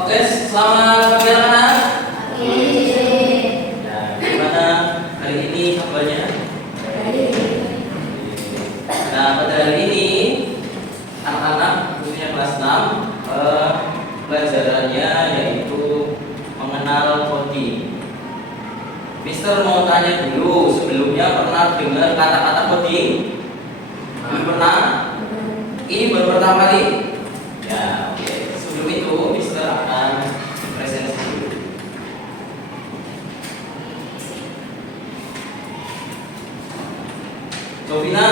Oke, selamat pagi anak-anak. Nah, gimana hari ini kabarnya? Nah, pada hari ini anak-anak khususnya kelas 6 pelajarannya yaitu mengenal coding. Mister mau tanya dulu, sebelumnya pernah dengar kata-kata coding? Belum pernah? Ini baru pertama kali? Ya, oke. Sebelum itu, Mister akan presentasi dulu. Jovina,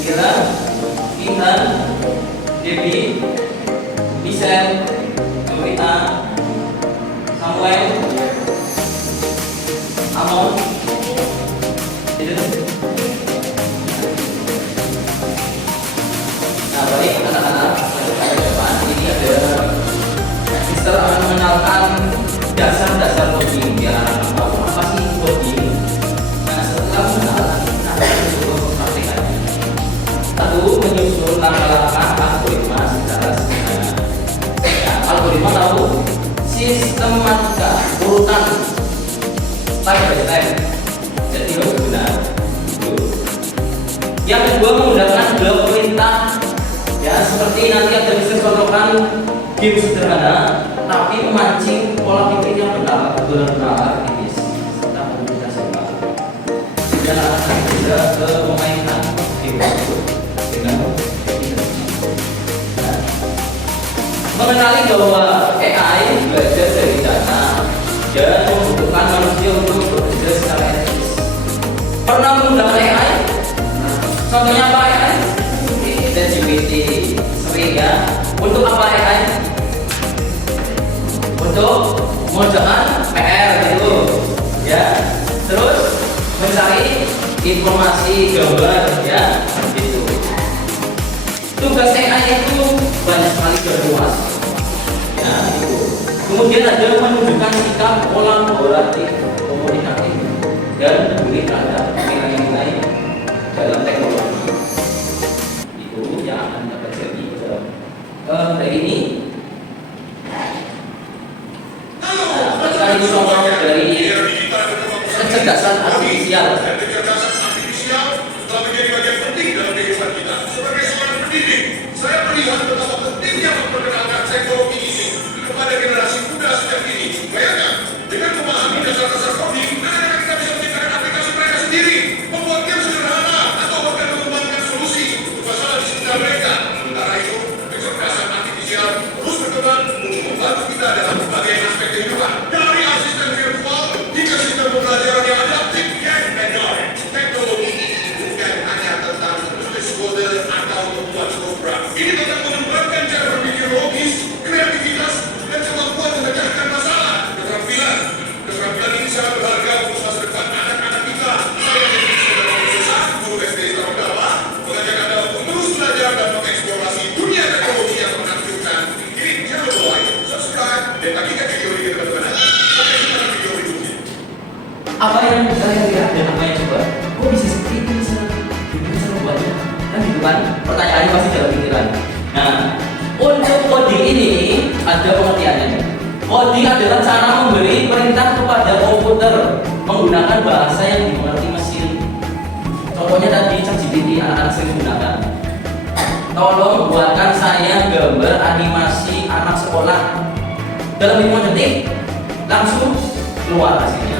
Gira, Intan, Debbie, Michelle, Jovina, Samuel, Amon, nah baik anak-anak, pada depan ini ada Mister akan mengenalkan dasar-dasar coding ya, tahu apa sih coding. Nah setelah mengenal, kita coba mempraktikkannya. Satu, menyusun langkah-langkah algoritma secara sederhana. Ya, algoritma tahu sistematika urutan step by step, jadi harus benar. Yang kedua, menggunakan blok perintah ya, seperti nanti ada bisa contohkan game sederhana tapi memancing pola pikir yang benar-benar kritis serta komunikasi yang baik. Dan akan bisa memainkan game tersebut dengan mengenali bahwa AI belajar dari data dan membutuhkan manusia untuk bekerja secara etis. Pernah menggunakan AI? Contohnya apa AI? ChatGPT sering ya. Untuk apa AI? Untuk mengerjakan PR gitu ya. Terus mencari informasi gambar ya gitu. Tugas AI itu banyak sekali dan luas ya itu. Kemudian ada menunjukkan sikap kolaboratif, komunikatif dan peduli terhadap nilai-nilai dalam teknologi. Itu yang akan dapat jadi dalam hari ini. Nah, kita ini contoh dari kecerdasan artifisial. Telah menjadi bagian penting dalam kehidupan kita. Sebagai seorang pendidik, saya melihat betapa pentingnya memperkenalkan teknologi ini kepada generasi muda sejak dini. Bayangkan, dengan memahami dasar-dasar coding, anak-anak kita bisa menciptakan aplikasi mereka sendiri, membuat game sederhana, atau bahkan mengembangkan solusi untuk masalah di sekitar mereka. Sementara itu, kecerdasan artifisial terus berkembang untuk membantu kita dalam berbagai aspek kehidupan, dari asisten virtual hingga sistem pembelajaran yang adaptif dan dynamic. Teknologi ini bukan hanya tentang menulis kode atau membuat program. Ini tentang mengembangkan cara berpikir logis, kreativitas, dan kemampuan memecahkan masalah. Keterampilan ini sangat berharga untuk masa depan anak-anak kita. Saya menjadi saudara Musa, guru SD Tarudawa, mengajak Anda untuk terus belajar dan mengeksplorasi dunia teknologi yang menakjubkan. Ini jangan lupa like, subscribe, dan bagikan video ini ke teman-teman. Sampai jumpa di video berikutnya. Apa yang kalian lihat dan apa yang coba? Kok bisa seperti ini, bisa membuatnya? Kan gitu kan? Pertanyaannya pasti dalam pikiran. Nah, untuk coding ini ada pengertiannya. Coding adalah cara memberi perintah kepada komputer menggunakan bahasa yang dimengerti mesin. Contohnya tadi ChatGPT anak-anak sering gunakan. Tolong buatkan saya gambar animasi anak sekolah. Dalam 5 detik langsung keluar hasilnya.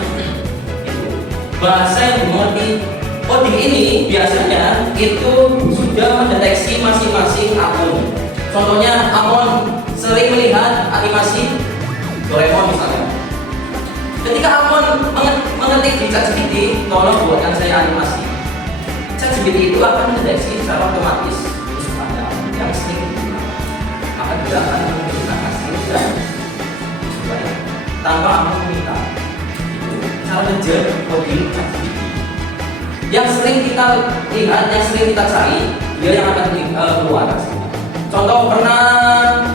Bahasa yang dimengerti. Coding ini biasanya itu sudah mendeteksi masing-masing akun. Contohnya akun sering melihat animasi Doraemon misalnya. Ketika akun mengetik di ChatGPT, tolong buatkan saya animasi. ChatGPT itu akan mendeteksi secara otomatis supaya yang sering digunakan. Maka dia akan memberikan hasil dan baik tanpa aku meminta. Cara kerja coding ChatGPT. Yang sering kita lihat, yang sering kita cari, dia yang akan keluar hasilnya. Contoh pernah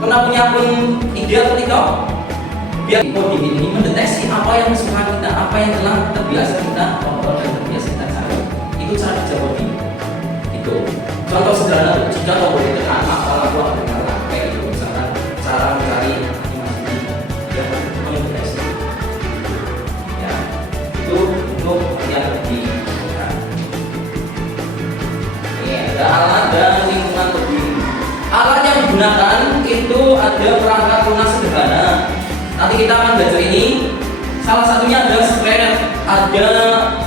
punya akun IG atau TikTok? Biar coding ini mendeteksi apa yang kesukaan kita, apa yang telah terbiasa kita tonton dan terbiasa kita cari. Itu cara kerja coding. Itu contoh sederhana jika tombol ditekan maka orang tua ada alat dan lingkungan tebing. Alat yang digunakan itu ada perangkat lunak sederhana. Nanti kita akan belajar ini. Salah satunya ada spread, ada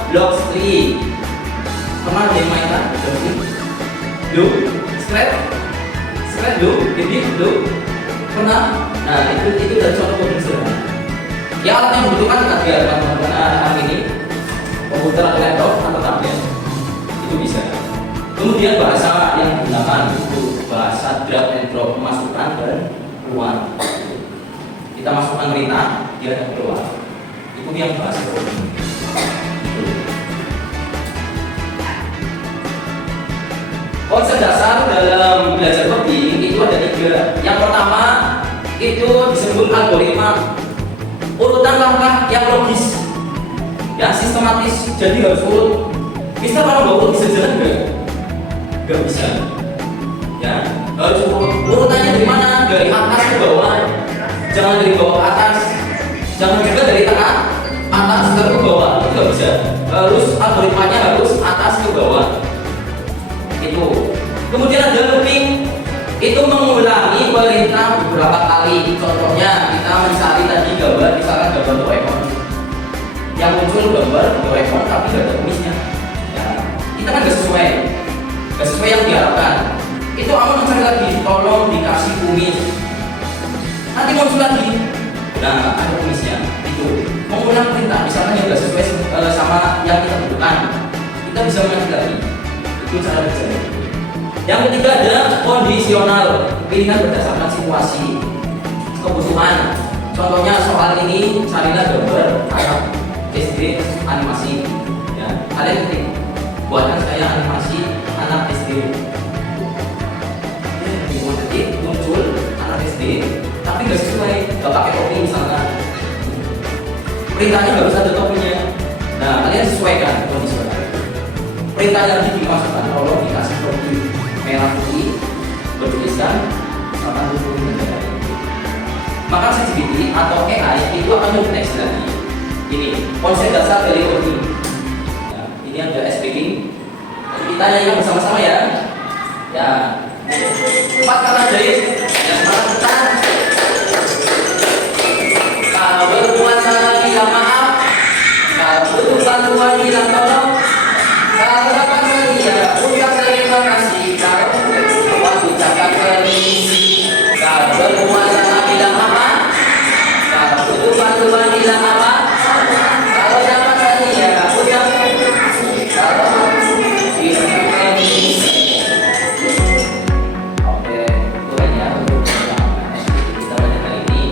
block tree. Pernah ada yang mainkan? Belum? Spread belum? Belum? Pernah? Nah itu dari contoh coding sederhana. Ya alat yang dibutuhkan ada teman-teman ini komputer atau laptop atau tablet itu bisa. Kemudian bahasa yang digunakan itu bahasa drag and drop, masukkan dan keluar. Kita masukkan perintah, dia akan keluar. Itu yang bahasa coding. Konsep dasar dalam belajar coding itu ada 3. Yang pertama itu disebut algoritma, urutan langkah yang logis, yang sistematis. Jadi harus urut. Bisa kalau nggak urut bisa jalan nggak bisa. Ya harus urutannya dari mana? Dari atas ke bawah. Jangan dari bawah ke atas. Jangan juga dari tengah atas ke bawah. Itu nggak bisa. Harus algoritmanya harus atas ke bawah. Itu. Kemudian ada looping, itu mengulangi perintah beberapa kali. Contohnya kita mencari tadi gambar, misalkan gambar Doraemon, yang muncul gambar Doraemon tapi nggak ada kumisnya. Ya, kita kan nggak sesuai yang diharapkan. Itu aman mencari lagi, tolong dikasih kumis. Nanti muncul lagi, nah ada kumisnya. Itu mengulang perintah, misalkan yang nggak sesuai sama yang kita butuhkan, kita bisa mengaji lagi. Itu cara kerjanya. Yang ketiga ada kondisional, pilihan berdasarkan situasi kebutuhan. Contohnya soal ini carilah gambar anak SD animasi. Ya, kalian ketik buatkan saya animasi anak SD. Ketik muncul anak SD, tapi nggak sesuai, nggak pakai topi misalnya. Perintahnya nggak bisa ada topinya. Nah kalian sesuaikan kondisional. Perintah yang dimasukkan, tolong dikasih topi merah putih bertuliskan 80 negara. Maka ChatGPT atau AI itu akan mendeteksi lagi. Ini konsep dasar dari coding. Nah, ini ada speaking. Kita nyanyikan bersama-sama ya. Ya. 4 kata jahit. Yang pertama kalau berpuasa bilang maaf. Kalau butuh bantuan bilang tolong. Kalau dapat hadiah ucap terima kasih. Kalau ucapkan permisi. Kalau berpuasa bilang apa? Kalau butuh bantuan bilang apa? Kalau dapat hadiah ucap kalau ucapkan permisi. Oke, itu hanya untuk kita pada kali ini.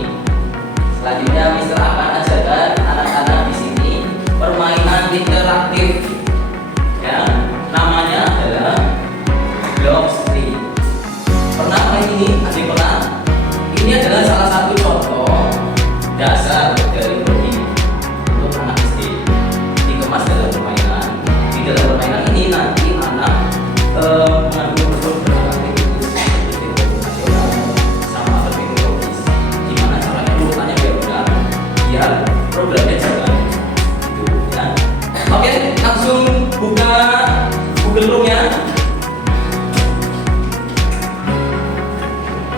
Selanjutnya Mister akan ajarkan anak-anak di sini permainan interaktif. Ya, namanya adalah block tree. Pernah main ini? Adik pernah? Ini adalah salah satu contoh dasar dari coding untuk anak SD. Dikemas dalam permainan. Di dalam permainan ini nanti anak mengandung unsur beraktivitas seperti nasional sama seperti logis. Gimana caranya urutannya biar benar, biar programnya jalan. Gitu, ya. Oke, langsung buka Google Chrome-nya.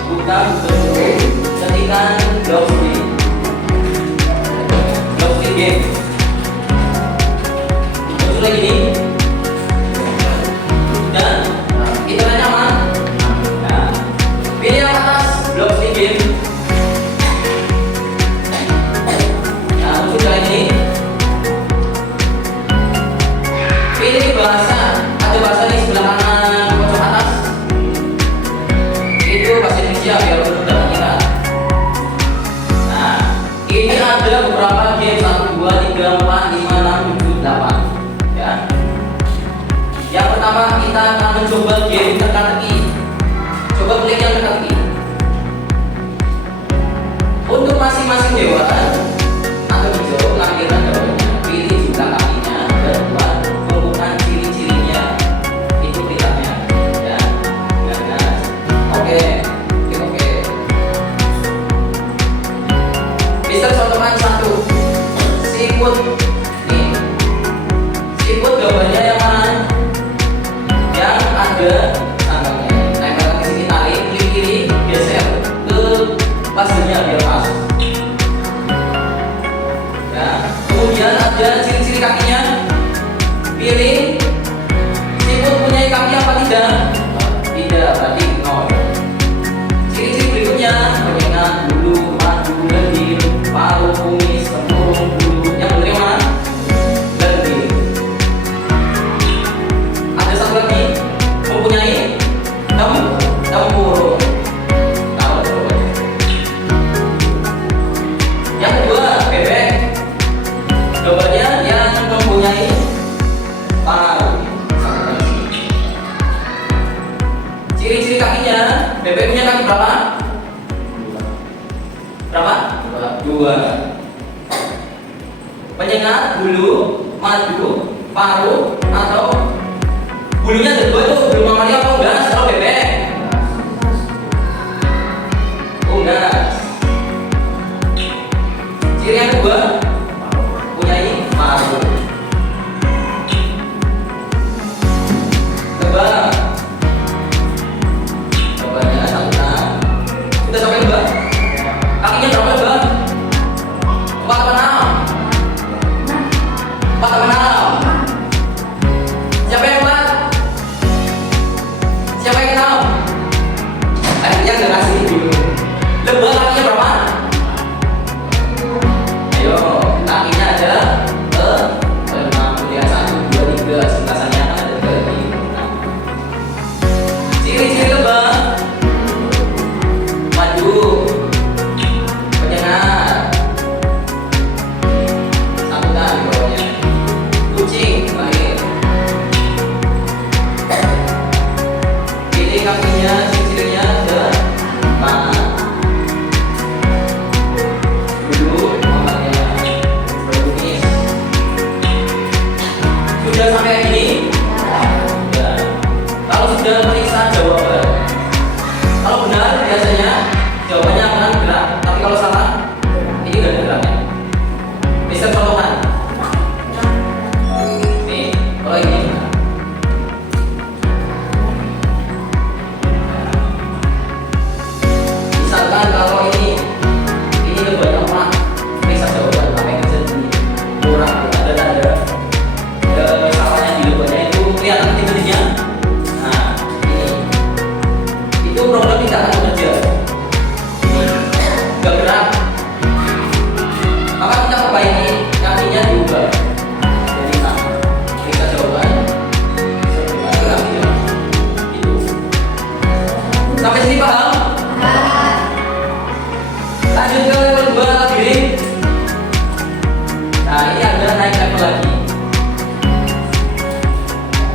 Buka Google Chrome, ketikkan block tree game. Muncul lagi nih. Dan internetnya aman. Nah, pilih yang atas block tree game. Nah, muncul kali ini. Pilih bahasa, ada bahasa di sebelah kanan pojok atas. Itu bahasa Indonesia biar mudah kita. Nah, ini ada beberapa game 1, 2, 3, 4, 5, 6, 7, 8. Ya. Yang pertama kita akan mencoba game teka-teki. Coba klik yang teka-teki. Untuk masing-masing hewan atau hijau lampiran daunnya, pilih jumlah kakinya dan buat tumpukan ciri-cirinya. Itu perintahnya. Ya. Nah. Oke. Bisa contohkan 1 siput. Nih, siput gambarnya yang mana? Yang ada ada sandangnya. Tempelkan ke sini, tarik klik kiri, geser ke pasirnya biar masuk. Ya. Kemudian ada ciri-ciri kakinya. Pilih siput punya kaki apa tidak? Tidak, berarti nol. Ciri-ciri berikutnya penyengat, bulu, madu, lendir, paruh, kumis, tempurung, bulu. Yang benar yang mana? Lendir. Ada satu lagi mempunyai tempurung. Yang kedua bebek. Gambarnya yang mempunyai paruh. Ciri-ciri kakinya, bebek punya kaki berapa? Berapa? Dua. Penyengat, bulu, madu, paruh, atau bulunya ada dua tuh, belum mamalia apa unggas? Kalau bebek unggas. Ciri yang kedua punyai paruh. Tebak. Tebaknya 1,6. Sudah sampai tebak? Kakinya berapa tebak? 4 apa 6? 4 apa 6? Siapa yang 4? Siapa yang 6? Yang gak kasih dulu. Tebak kakinya berapa? Ayo, kakinya ada 6. Lihat 1, 2, 3. Sebelasannya kan ada 3 lagi. Ciri-ciri lebah: maju, penyengat, sambutan di bawahnya, kucing lahir. Pilih kakinya, ciri-cirinya ada 4. Dulu mamanya berkumis. Sudah sampai ini? Sudah. Kalau sudah periksa jawaban, kalau benar biasanya jawabannya akan gerak, tapi kalau salah ini nggak ada geraknya. Bisa contohkan. Nih, kalau ini misalkan kalau ini lebahnya 4, periksa jawaban apa yang terjadi. Kurang ada tanda salahnya di lebahnya itu kelihatan titik-titiknya. Nah, itu program tidak akan bekerja. Gak gerak. Maka kita perbaiki, kakinya diubah jadi sama. Periksa jawaban. Gerak tidak. Itu. Sampai sini paham? Lanjut ke level 2 labirin. Nah, ini ada naik level lagi.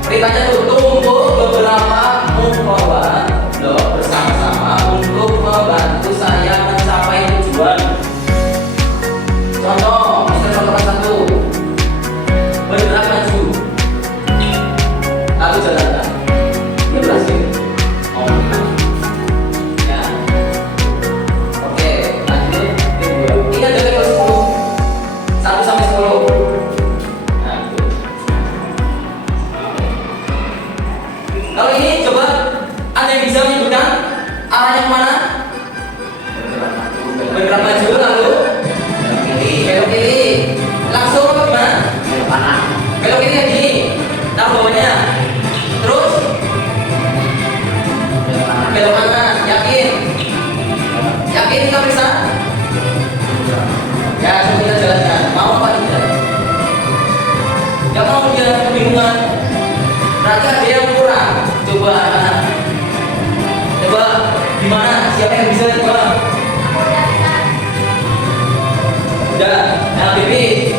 Beritanya tumpuk beberapa mukhawarat bersama-sama untuk membantu saya mencapai tujuan. Contoh, bisa contohkan 1. Bergerak maju, lalu jalankan. Berhasil. Oh, ya. Oke, lanjut ke 2. Ini ada level 10. 1 sampai 10. Nah, itu. Kalau ini coba ada yang bisa menyebutkan arahnya kemana? Bergerak maju lalu belok kiri. Langsung apa gimana? Belok kanan. Belok kiri lagi. Nah bawahnya. Terus belok kanan. Yakin? Yakin kita bisa? Ya, coba kita jalankan. Mau apa tidak? Gak mau dia kebingungan. Berarti ada yang kurang. Coba anak. Coba gimana? Siapa yang bisa coba? Udah. Nah, Bibi.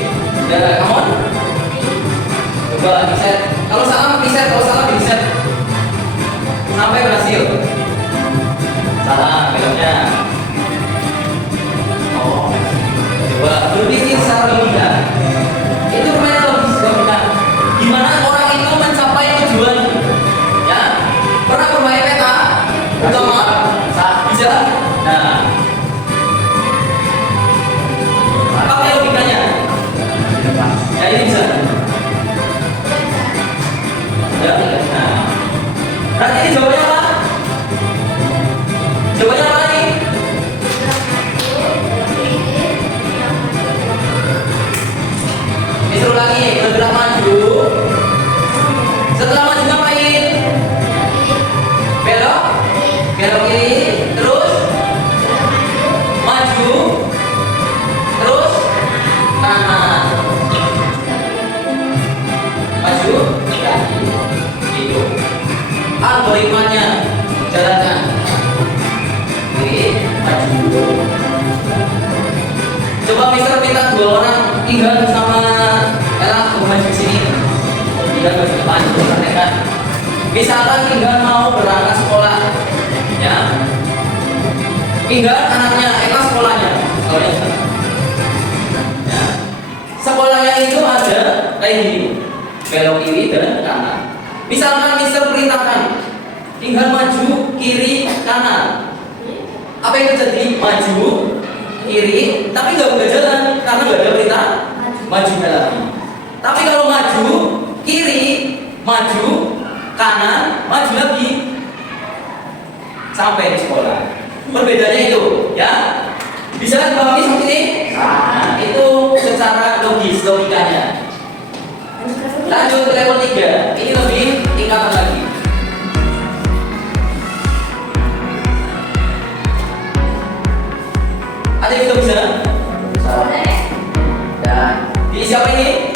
Udah, come on. Coba reset. Kalau salah reset, kalau salah reset. Sampai berhasil. Salah beloknya. Oh. Coba berpikir secara logika. Itu permainan logis logika. Gimana orang itu mencapai tujuan? Ya, pernah bermain peta? Utama? Bisa. Nah, apa logikanya? Ya ini bisa. Ya, nah. Ini jawabannya apa? Jawabannya apa nih? Disuruh lagi, bergerak maju. Setelah maju ngapain? Belok, belok kiri, terus maju, terus kanan, maju, kaki, gitu. Algoritmanya jalankan, kiri, maju. Coba Mister minta dua orang tinggal sama Ella untuk maju sini. Tinggal maju depan untuk mereka. Misalkan tinggal mau berangkat sekolah, ya. Tinggal anaknya Ella sekolahnya, ya. Sekolahnya itu ada kayak gini, belok kiri dan kanan. Misalkan Mister perintahkan, tinggal maju kiri kanan. Apa yang terjadi? Maju kiri, tapi nggak boleh jalan karena nggak ada perintah maju lagi. Tapi kalau maju kiri, maju kanan, maju lagi sampai di sekolah. Perbedaannya itu, ya. Bisa dipahami seperti ini? Nah, itu secara logis, logikanya. Lanjut ke level 3. Ini lebih tingkatan lagi. Ada yang bisa? Dan di siapa ini?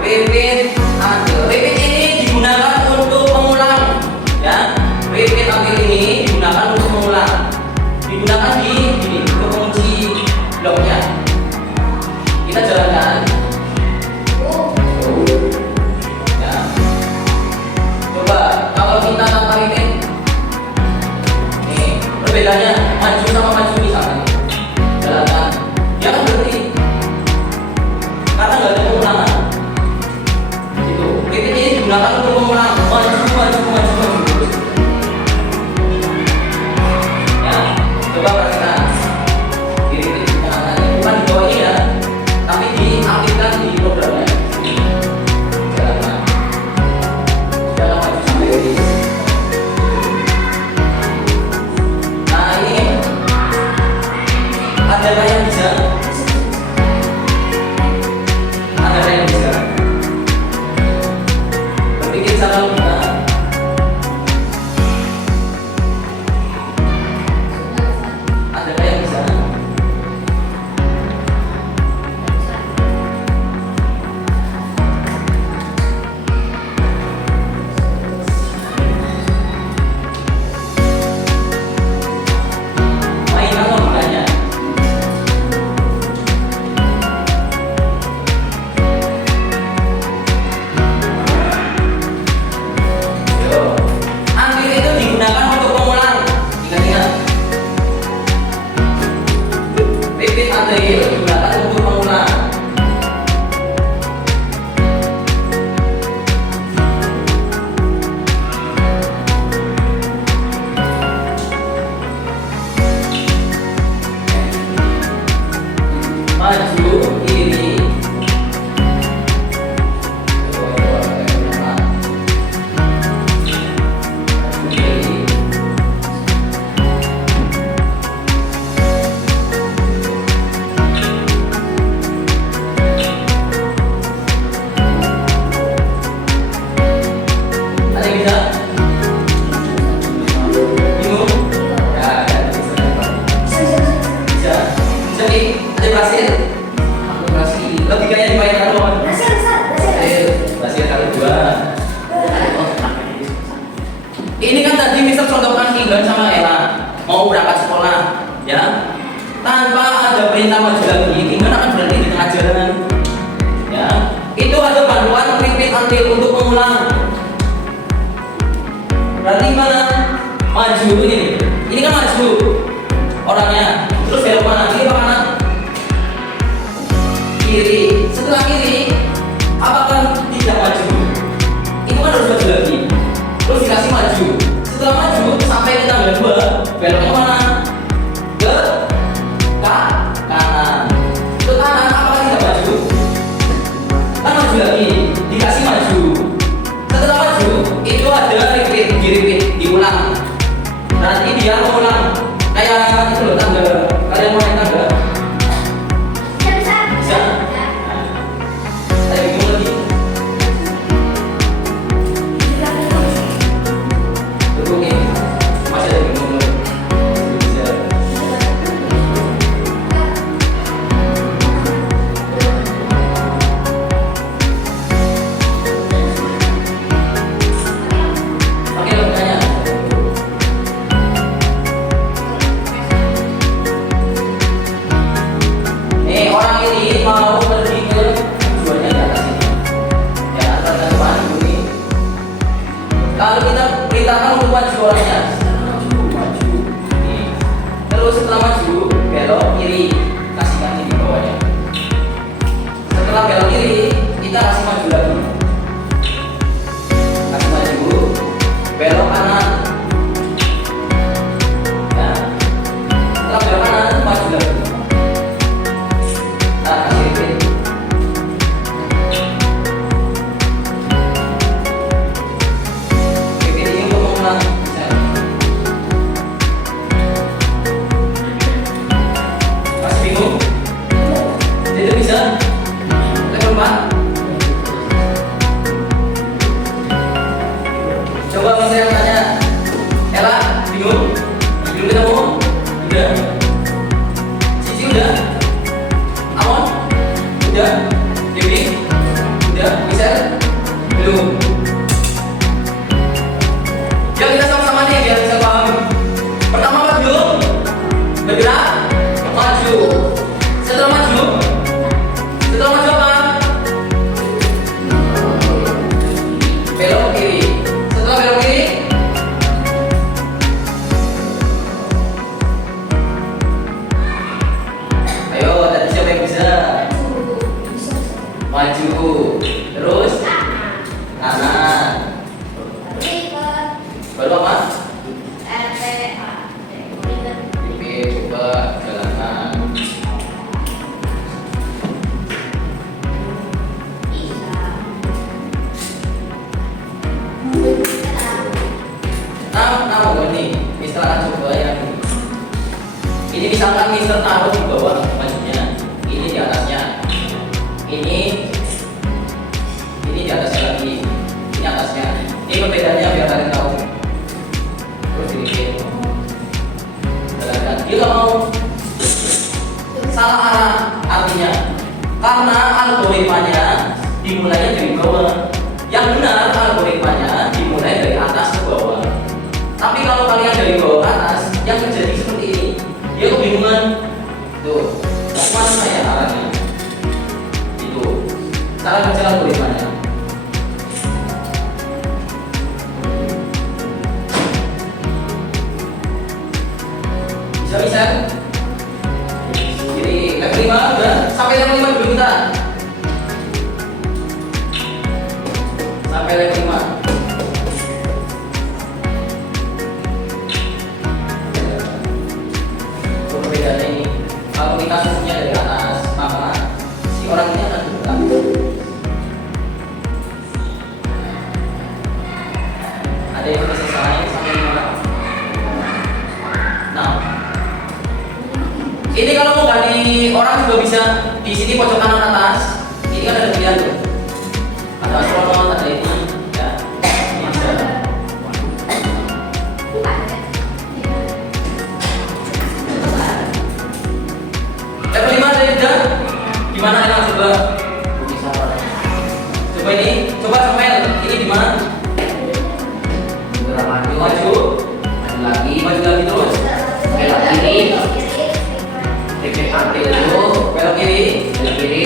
Repeat until. Repeat ini digunakan untuk pengulang, ya. Repeat until ini digunakan untuk pengulang. Digunakan di ini untuk mengunci bloknya. Kita jalankan. Ya. Coba kalau kita tanpa repeat, nih perbedaannya maju sama maju misalkan. Jalankan. Dia akan berhenti karena nggak ada pengulangan. Repeat ini digunakan untuk mengulang maju, maju, maju, maju. Ya, coba perhatikan. Di repeat di kanan, bukan di bawah ini ya, tapi diaktifkan di programnya. Jalankan. Jangan maju sampai ini. Nah ini ada yang bisa? Ada yang bisa? Berpikir secara logika. Ada yang bisa? Mainkan logikanya. Ambil itu digunakan untuk pengulang. Ingat-ingat. Repeat until digunakan untuk pengulang. Maju kiri. Kiri. Ada yang bisa? Bingung? Ya, bisa. Bisa. Bisa nih, ada yang berhasil? Aku berhasil. Logikanya dimainkan doang. Berhasil kali 2. Ini kan tadi Mister contohkan Tinggal sama Ella mau berangkat sekolah, ya. Tanpa ada perintah maju lagi, Tinggal akan berhenti di tengah jalan, ya. Itu ada bantuan repeat until untuk mengulang. Berarti mana? Maju ini. Ini kan maju orangnya. Terus belok mana? Kiri apa kanan? Kiri. Setelah kiri, apakah tidak maju? Itu kan harus maju lagi. Terus dikasih maju. Setelah maju sampai ke tanggal 2, beloknya mana? Ke kanan. Ke kanan apakah tidak maju? Kan maju lagi. Dikasih maju. Setelah Lalu kita perintahkan untuk maju orangnya. Maju. Nih. Terus setelah maju, belok kiri, kasih kaki di bawahnya. Setelah belok kiri, kita kasih maju lagi. Kasih maju, belok kanan. Nah, setelah belok kanan, maju lagi. Nah, kasih repeat. Repeat ini untuk mengulang. Masih bingung? Tidak bisa? Level 4? Coba misalnya tanya, Ella, bingung? Belum ketemu? Udah? Cici udah? Amon? Udah? Dewi? Udah? Michelle? Belum? Ya kita sama-sama nih biar bisa paham. Pertama maju, bergerak, maju. Setelah maju apa? Belok kiri. Setelah belok kiri, ayo tadi siapa yang bisa? Maju. Terus kanan. Baru apa? Oke, coba jalankan. Nah, ini Mister akan coba yang ini misalkan Mister taruh di bawah majunya, ini di atasnya, ini di atasnya lagi, ini atasnya. Ini perbedaannya biar kalian tahu. Terus dikit, jalankan. Dia nggak mau salah arah artinya, karena algoritmanya dimulainya dari bawah. Yang benar algoritmanya dimulai dari atas ke bawah. Tapi kalau kalian dari bawah ke atas, yang terjadi seperti ini, dia kebingungan. Tuh, mana saya arahnya? Itu cara kerja algoritmanya. Bisa? Jadi level 5 udah, sampai level 5 dulu kita. Sampai level 5. Perbedaannya ini, kalau kita susunnya dari atas, maka si orang ini akan bergerak. Ada yang bisa salahin sampai 5. Nah, ini kalau mau ganti orang juga bisa. Di sini pojok kanan atas, ini kan ada pilihan tuh. Ada astronot, ada ini, ya. Ini bisa. Level 5 ada juga. Gimana enak coba? Coba ini, coba sampai ini di mana? Maju, maju lagi terus. Belok kiri. Repeat until dulu. Belok kiri.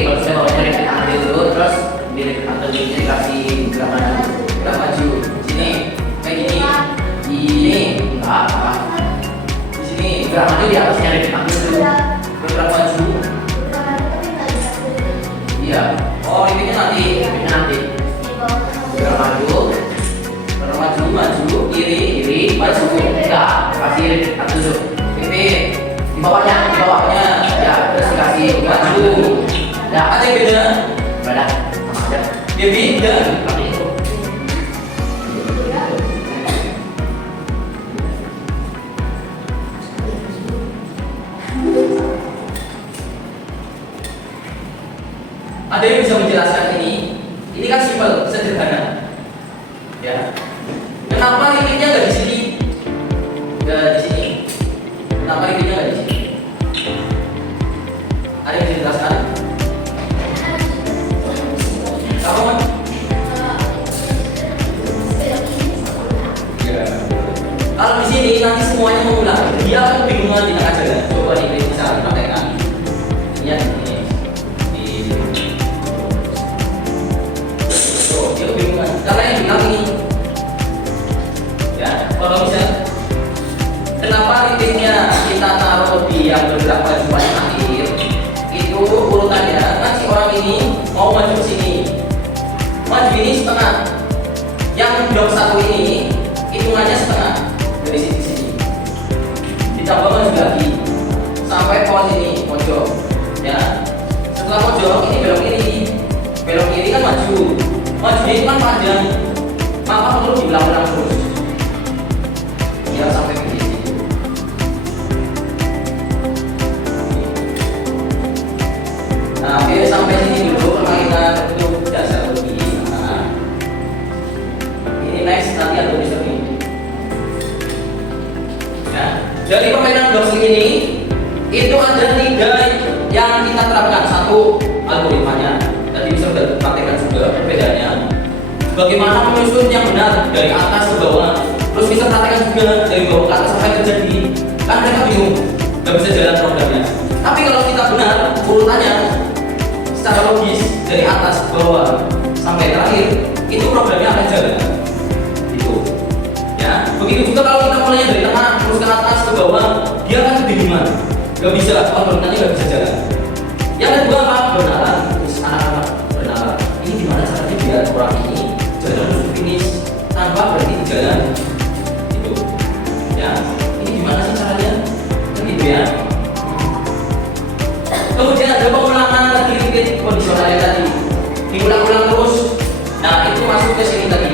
Baru saya bawanya repeat until dulu. Terus di repeat until ini dikasih gerak maju. Gerak maju. Sini, kayak gini. Ini enggak apa. Di sini gerak maju di atasnya repeat until dulu. Gerak maju. Iya. Oh, repeatnya nanti. Gerak maju. Maju, kiri, maju. Enggak, kasih repeat until dulu. Repeat. Di bawahnya, ya, terus dikasih maju. Ya, ada yang beda? Beda, sama aja. Dia beda. Tapi itu. Ada yang bisa menjelaskan ini? Ini kan simpel, sederhana. Ya. Kenapa limitnya nggak di sini? Nggak di sini. Kenapa limitnya nggak di sini? Ada yang bisa dijelaskan? Kamu? Ya. Kalau di sini nanti semuanya mengulang, dia akan kebingungan di tengah jalan. Coba nih, bisa dipraktekkan. Ya, ini. Tuh, dia kebingungan. Karena yang bilang ini setengah. Yang blok 1 ini hitungannya setengah dari sini. Ditambah maju lagi sampai pos ini pojok. Ya. Setelah pojok ini belok kiri. Belok kiri kan maju. Maju ini kan panjang. Maka perlu diulang-ulang terus. Ya sampai ke sini. Nah, oke, sampai sini dulu permainan untuk dasar logis. Nah, ini next nanti ada tulisan ini. Ya, dari permainan blok ini itu ada 3 yang kita terapkan. Satu, algoritmanya. Tadi bisa praktekkan juga perbedaannya. Bagaimana menyusun yang benar dari atas ke bawah. Terus bisa praktekkan juga dari bawah ke atas sampai terjadi. Kan mereka bingung, nggak bisa jalan programnya. Tapi kalau kita benar urutannya secara logis dari atas ke bawah sampai terakhir, itu programnya akan jalan. Itu. Ya, begitu juga kalau kita mulainya dari tengah terus ke atas ke bawah, dia akan kebingungan. Gak bisa, algoritmanya gak bisa jalan. Yang kedua apa? Benaran. Terus anak-anak benaran. Ini gimana caranya biar orang ini jalan terus finish tanpa berhenti di jalan. Itu. Ya, ini gimana sih caranya? Kan gitu ya. Kemudian ada pengulangan lagi repeat kondisionalnya tadi. Diulang-ulang terus. Nah, itu masuk ke sini tadi.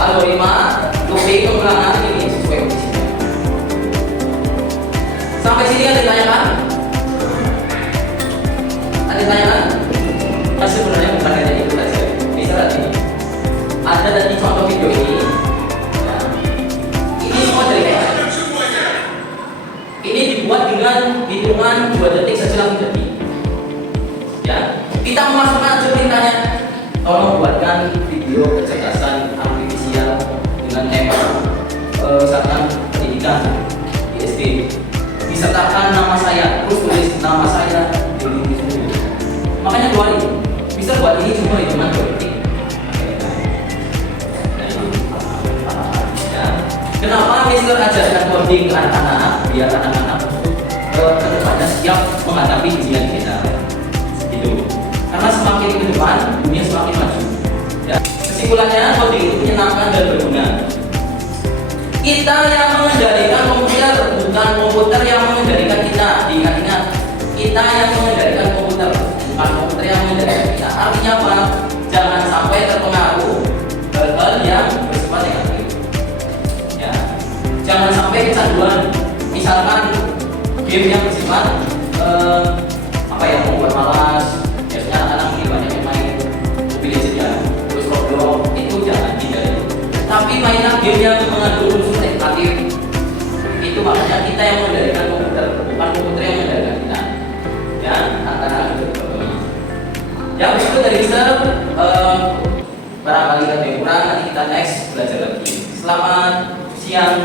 Algoritma, looping, pengulangan ini sesuai kondisinya. Sampai sini ada tanyakan? Ada tanyakan? Nah, sebenarnya bukan hanya itu saja. Misalnya ini, ada tadi contoh video ini. Nah, ini semua dari AI. Ini dibuat dengan hitungan 2 detik saja langsung jadi. Ya, kita memasukkan aja perintahnya. Tolong buatkan video kecerdasan artifisial dengan tema misalkan pendidikan ISD. Disertakan nama saya, terus tulis nama saya di sini. Makanya keluarin. Bisa buat ini cuma hitungan 2 detik. Ya. Kenapa Mister ajarkan coding ke anak-anak? Biar anak-anak ke depannya siap menghadapi dunia digital. Gitu. Karena semakin ke depan, dunia semakin maju. Ya. Kesimpulannya, coding itu menyenangkan dan berguna. Kita yang mengendalikan komputer, bukan komputer yang mengendalikan kita. Ingat-ingat, kita yang mengendalikan komputer, bukan komputer yang mengendalikan kita. Artinya apa? Jangan sampai terpengaruh hal-hal yang bersifat negatif. Ya. Jangan sampai kecanduan. Misalkan game yang bersifat membuat malas. Biasanya anak-anak ini banyak yang main Mobile Legends ya, terus Roblox, itu jangan hindari. Tapi mainan game yang mengandung unsur negatif, itu makanya kita yang mengendalikan komputer, bukan komputer yang mengendalikan kita. Ya, anak-anak juga dipahami. Yang itu dari Mister, barangkali ada yang kurang, nanti kita next belajar lagi. Selamat siang.